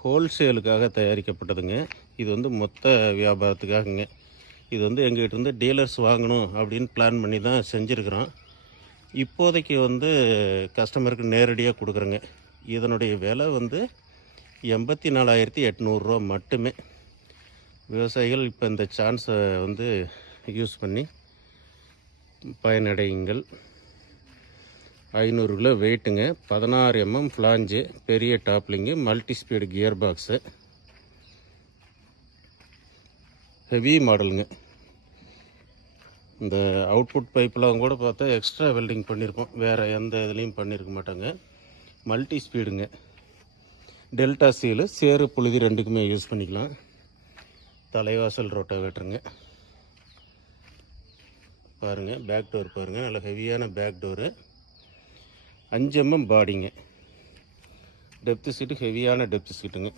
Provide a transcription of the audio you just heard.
ஹோல்சேலுக்காக தயாரிக்கப்பட்டதுங்க. இது வந்து மொத்த வியாபாரத்துக்காகங்க. இது வந்து எங்ககிட்ட இருந்து டீலர்ஸ் வாங்கணும் அப்படின்னு பிளான் பண்ணி தான் செஞ்சுருக்கிறோம். இப்போதைக்கு வந்து கஸ்டமருக்கு நேரடியாக கொடுக்குறேங்க. இதனுடைய விலை வந்து ரூ. 84,800 மட்டுமே. விவசாயிகள் இப்போ இந்த சான்ஸை வந்து யூஸ் பண்ணி பயனடையுங்கள். 500 கிலோ வெயிட்டுங்க, 16 mm ஃப்ளாஞ்சு, பெரிய டாப்லிங்கு, multi speed gear box, heavy மாடலுங்க. இந்த அவுட்புட் பைப்பெலாம் கூட பார்த்தா எக்ஸ்ட்ரா வெல்டிங் பண்ணியிருப்போம், வேறு எந்த இதுலேயும் பண்ணியிருக்க மாட்டாங்க. மல்டி ஸ்பீடுங்க, டெல்டா சீலு, சேறு புழுதி ரெண்டுக்குமே யூஸ் பண்ணிக்கலாம். தலைவாசல் ரோட்டாவேட்டருங்க. பாருங்கள், பேக் டோர் பாருங்கள், நல்ல ஹெவியான பேக் டோரு. 5 mm பாடிங்க. டெப்த்து சீட்டு, ஹெவியான டெப்த்து சீட்டுங்க.